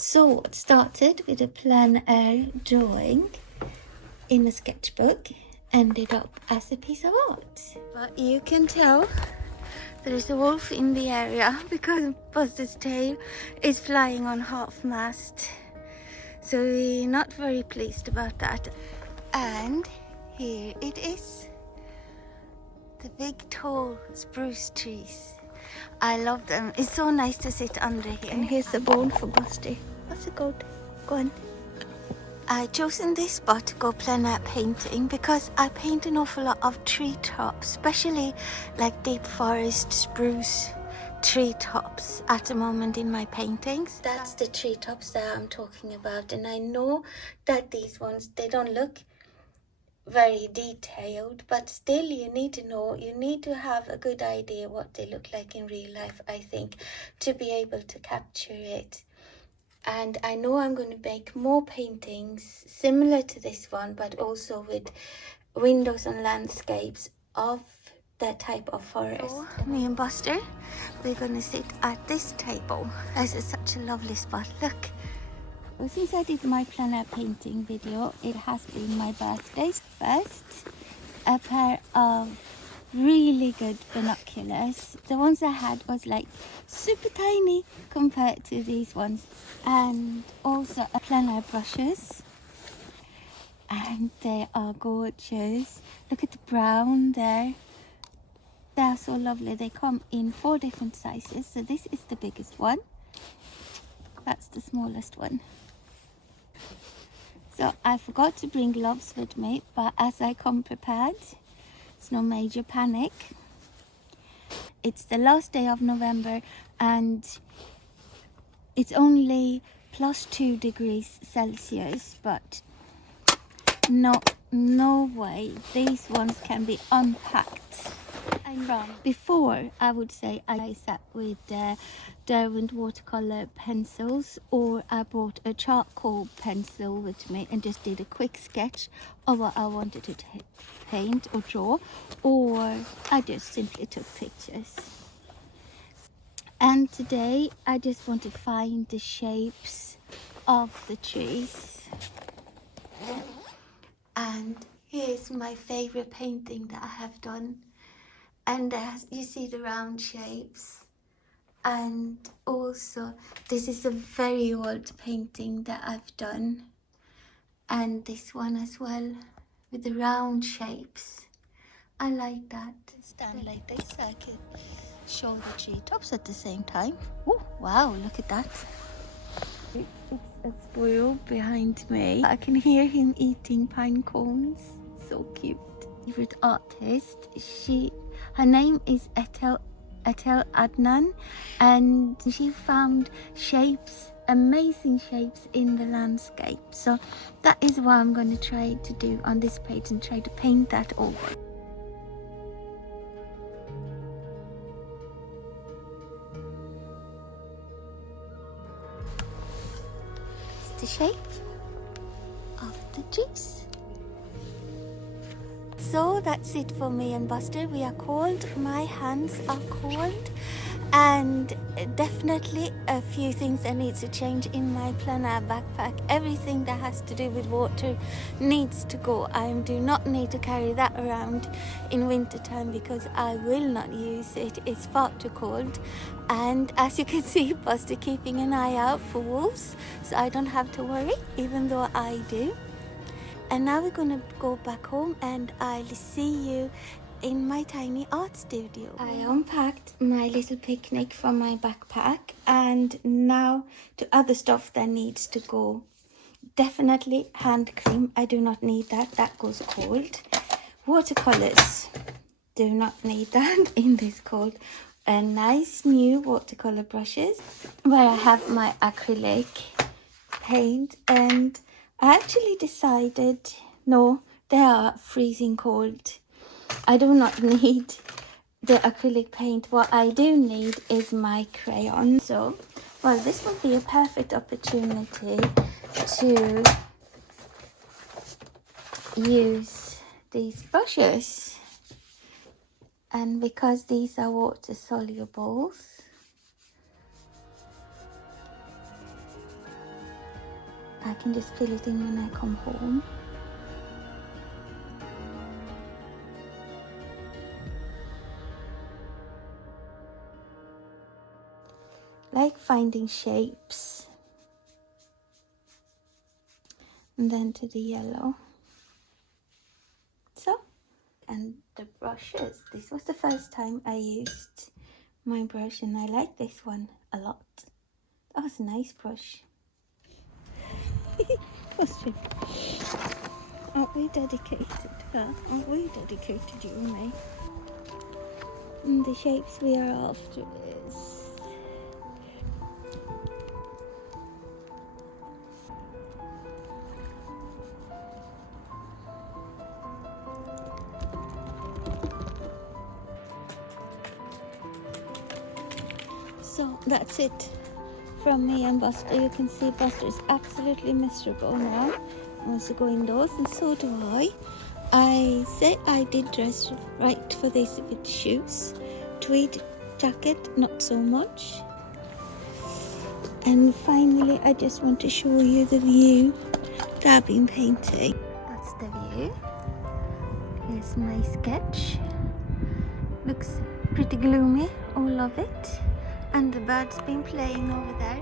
So it started with a plein air drawing in a sketchbook, ended up as a piece of art. But you can tell there's a wolf in the area because Buster's tail is flying on half mast. So we're not very pleased about that. And here it is. The big tall spruce trees. I love them. It's so nice to sit under here. And here's the bone for Buster. What's it called? Go on. I've chosen this spot to go plein air painting because I paint an awful lot of treetops, especially like deep forest spruce treetops at the moment in my paintings. That's the treetops that I'm talking about, and I know that these ones, they don't look very detailed, but still you need to know, you need to have a good idea what they look like in real life, I think, to be able to capture it. And I know I'm going to make more paintings similar to this one, but also with windows and landscapes of that type of forest. So, me and Buster, we're going to sit at this table. This is such a lovely spot. Look. Well, since I did my plein air painting video, it has been my birthday. First, a pair of really good binoculars. The ones I had was like super tiny compared to these ones, and also a plein air brushes, and they are gorgeous. Look at the brown there. They are so lovely. They come in 4 different sizes, so this is the biggest one, that's the smallest one. So I forgot to bring gloves with me, but as I come prepared, it's no major panic. It's the last day of November and it's only +2 degrees Celsius, but no way these ones can be unpacked. Before, I would say I sat with Derwent watercolor pencils, or I bought a charcoal pencil with me and just did a quick sketch of what I wanted to paint or draw, or I just simply took pictures. And today I just want to find the shapes of the trees. And here's my favorite painting that I have done. And you see the round shapes, and also this is a very old painting that I've done, and this one as well with the round shapes. I like that. Stand like this so I can show the treetops at the same time. Oh wow, look at that. It's a squirrel behind me. I can hear him eating pine cones. So cute. Favorite artist, her name is Etel Adnan, and she found shapes, amazing shapes in the landscape. So that is what I'm going to try to do on this page and try to paint that over. It's the shape of the trees. So that's it for me and Buster. We are cold, my hands are cold, and definitely a few things that needs to change in my plein air backpack. Everything that has to do with water needs to go. I do not need to carry that around in winter time because I will not use it. It's far too cold. And as you can see, Buster keeping an eye out for wolves, so I don't have to worry, even though I do. And now we're gonna go back home and I'll see you in my tiny art studio. I unpacked my little picnic from my backpack, and now to other stuff that needs to go. Definitely hand cream. I do not need that. That goes cold. Watercolors. Do not need that in this cold. A nice new watercolor brushes where I have my acrylic paint, and I actually decided, no, they are freezing cold. I do not need the acrylic paint. What I do need is my crayon. So, well, this will be a perfect opportunity to use these brushes. And because these are water solubles, I can just fill it in when I come home. Like finding shapes. And then to the yellow. So, and the brushes. This was the first time I used my brush and I like this one a lot. That was a nice brush. Question. Aren't we dedicated? Aren't we dedicated, you and me? And the shapes we are after is... So that's it from me and Buster. You can see Buster is absolutely miserable now. He wants to go indoors, and so do I. I say I did dress right for this with shoes. Tweed jacket, not so much. And finally, I just want to show you the view that I've been painting. That's the view. Here's my sketch. Looks pretty gloomy, all of it. And the bird's been playing over there.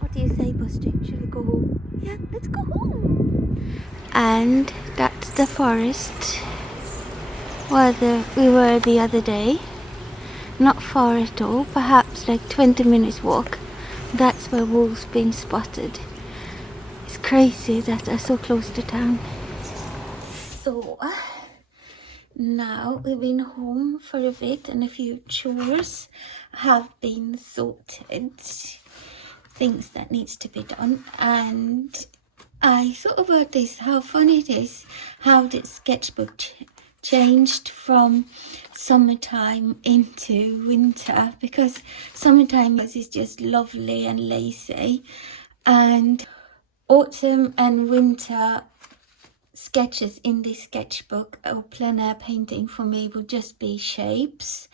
What do you say, Buster? Should we go home? Yeah, let's go home. And that's the forest where we were the other day. Not far at all, perhaps like 20 minutes walk. That's where wolves been spotted. It's crazy that they're so close to town. So now we've been home for a bit and a few chores have been sorted. Things that needs to be done, and I thought about this, how funny it is how this sketchbook changed from summertime into winter, because summertime is just lovely and lazy, and autumn and winter sketches in this sketchbook or plein air painting for me will just be shapes.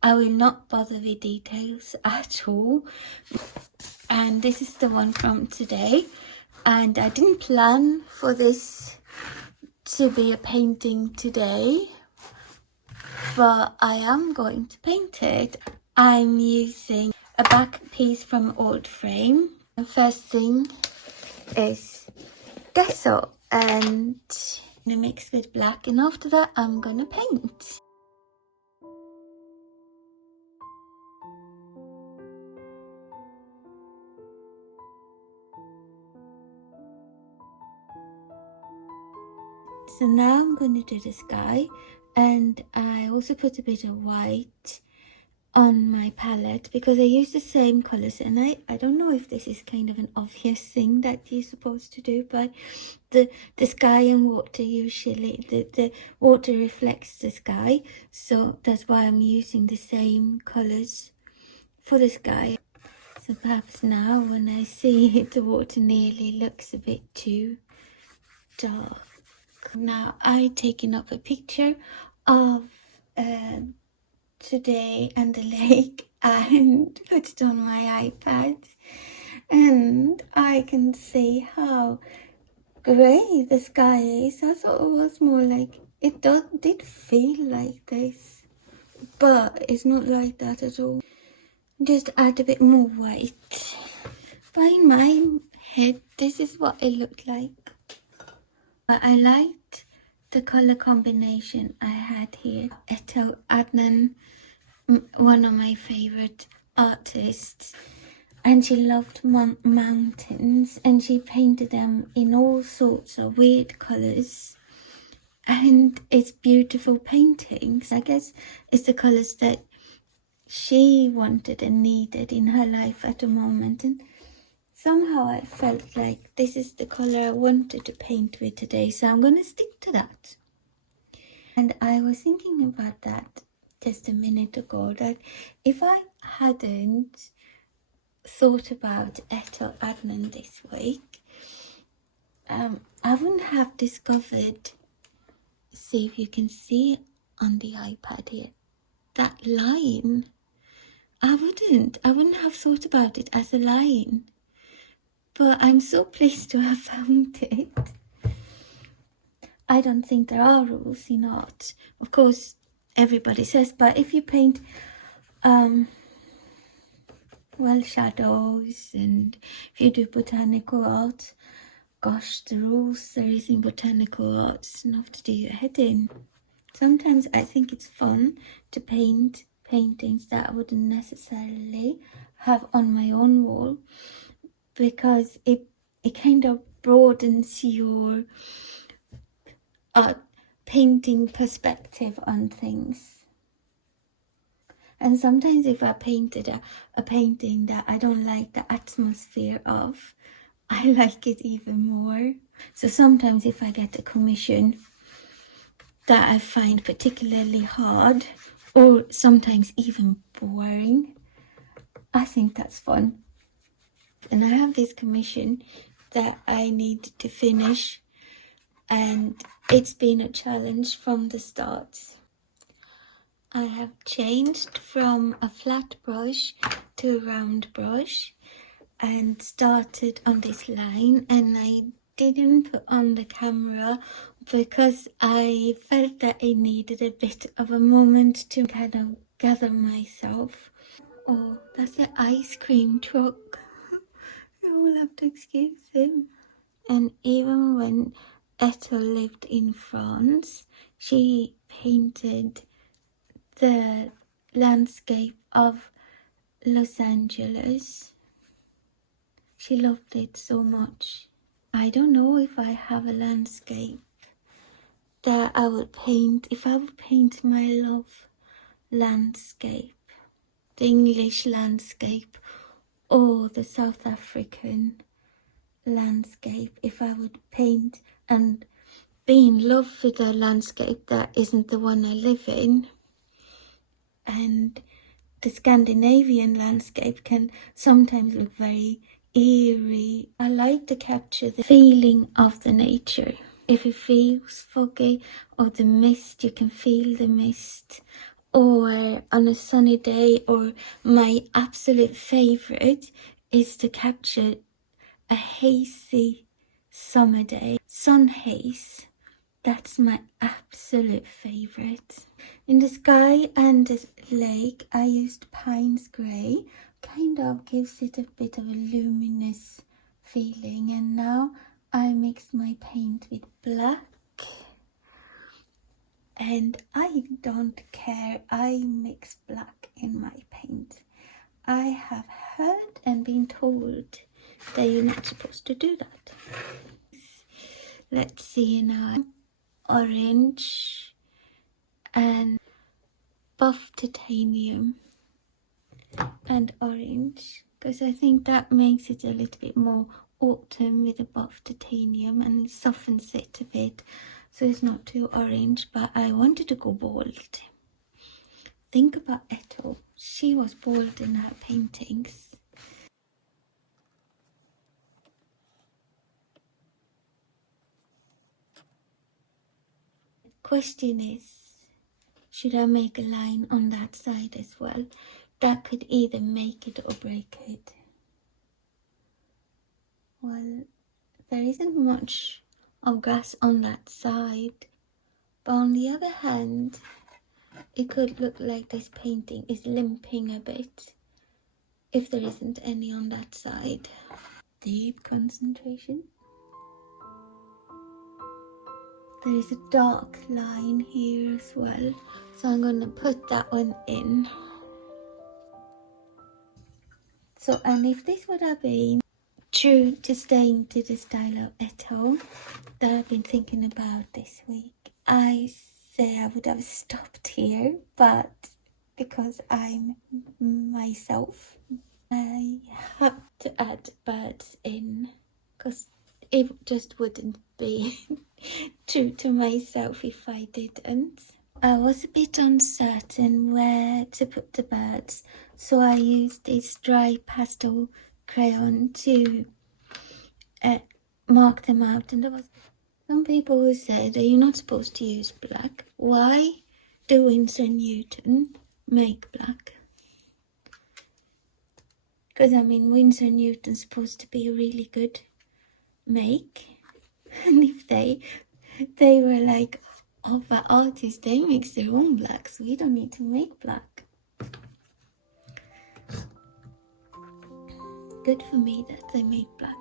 I will not bother with details at all. And this is the one from today, and I didn't plan for this to be a painting today, but I am going to paint it. I'm using a back piece from old frame. The first thing is gesso and mix with black, and after that I'm gonna paint. So now I'm going to do the sky, and I also put a bit of white on my palette because I use the same colors, and I don't know if this is kind of an obvious thing that you're supposed to do, but the sky and water usually, the water reflects the sky, so that's why I'm using the same colors for the sky. So perhaps now when I see it, the water nearly looks a bit too dark. Now I've taken up a picture of today and the lake and put it on my iPad, and I can see how grey the sky is. I thought it was more like, it did feel like this, but it's not like that at all. Just add a bit more white. But in my head, this is what it looked like. I liked the color combination I had here. Eto Adnan, one of my favorite artists, and she loved mountains, and she painted them in all sorts of weird colors, and it's beautiful paintings. I guess it's the colors that she wanted and needed in her life at the moment, and somehow I felt like this is the color I wanted to paint with today, so I'm going to stick to that. And I was thinking about that just a minute ago, that if I hadn't thought about Eto Adnan this week, I wouldn't have discovered, see if you can see on the iPad here. That line, I wouldn't have thought about it as a line, but I'm so pleased to have found it. I don't think there are rules in art. Of course, everybody says, but if you paint, well, shadows, and if you do botanical art, gosh, the rules there is in botanical art is enough to do your head in. Sometimes I think it's fun to paint paintings that I wouldn't necessarily have on my own wall, because it kind of broadens your painting perspective on things. And sometimes if I painted a painting that I don't like the atmosphere of, I like it even more. So sometimes if I get a commission that I find particularly hard, or sometimes even boring, I think that's fun. And I have this commission that I need to finish, and it's been a challenge from the start. I have changed from a flat brush to a round brush and started on this line, and I didn't put on the camera because I felt that I needed a bit of a moment to kind of gather myself. Oh, that's the ice cream truck. I will have to excuse him. And even when Ethel lived in France, she painted the landscape of Los Angeles. She loved it so much. I don't know if I have a landscape that I would paint. If I would paint my love landscape, the English landscape, or the South African landscape, if I would paint and be in love with a landscape that isn't the one I live in. And the Scandinavian landscape can sometimes look very eerie. I like to capture the feeling of the nature. If it feels foggy, or the mist, you can feel the mist. Or on a sunny day, or my absolute favorite is to capture a hazy summer day, sun haze. That's my absolute favorite. In the sky and the lake, I used Pein's grey. Kind of gives it a bit of a luminous feeling. And now I mix my paint with black. And I don't care. I mix black in my paint. I have heard and been told that you're not supposed to do that. Let's see now. Orange and buff titanium and orange, because I think that makes it a little bit more autumn with the buff titanium and softens it a bit so it's not too orange. But I wanted to go bold. Think about Ethel. She was bold in her paintings. Question is, should I make a line on that side as well? That could either make it or break it. Well, there isn't much of grass on that side, but on the other hand, it could look like this painting is limping a bit if there isn't any on that side. Deep concentration. There is a dark line here as well, so I'm going to put that one in. So, and if this would have been true to staying to the style of Ethel that I've been thinking about this week, I say I would have stopped here, but because I'm myself, I have to add birds in, because it just wouldn't be true to myself if I didn't. I was a bit uncertain where to put the birds, so I used this dry pastel crayon to mark them out. And there was some people who said that you're not supposed to use black. Why do Winsor & Newton make black? Because I mean, Winsor & Newton's supposed to be a really good make, and if they were like, oh, but artists, they mix their own blacks, we don't need to make black. Good for me that they make black.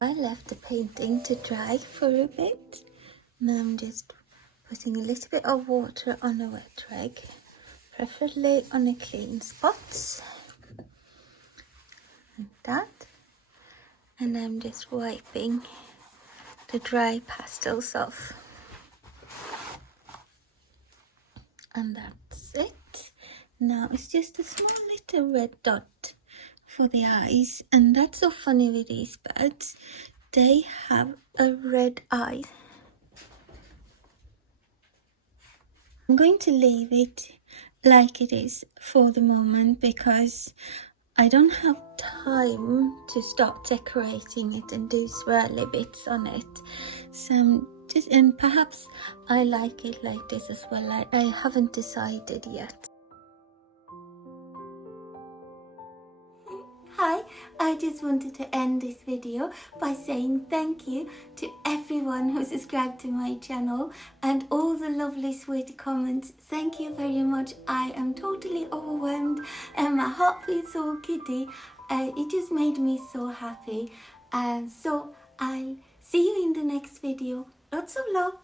I left the painting to dry for a bit. Now I'm just putting a little bit of water on a wet rag, preferably on a clean spot. Like that. And I'm just wiping the dry pastels off. And that's it. Now it's just a small little red dot for the eyes. And that's so funny with these birds. They have a red eye. I'm going to leave it like it is for the moment because I don't have time to start decorating it and do swirly bits on it. So I'm just, and perhaps I like it like this as well. I haven't decided yet. Hi, I just wanted to end this video by saying thank you to everyone who subscribed to my channel and all the lovely sweet comments. Thank you very much. I am totally overwhelmed and my heart feels so giddy. It just made me so happy. So I'll see you in the next video. Lots of love.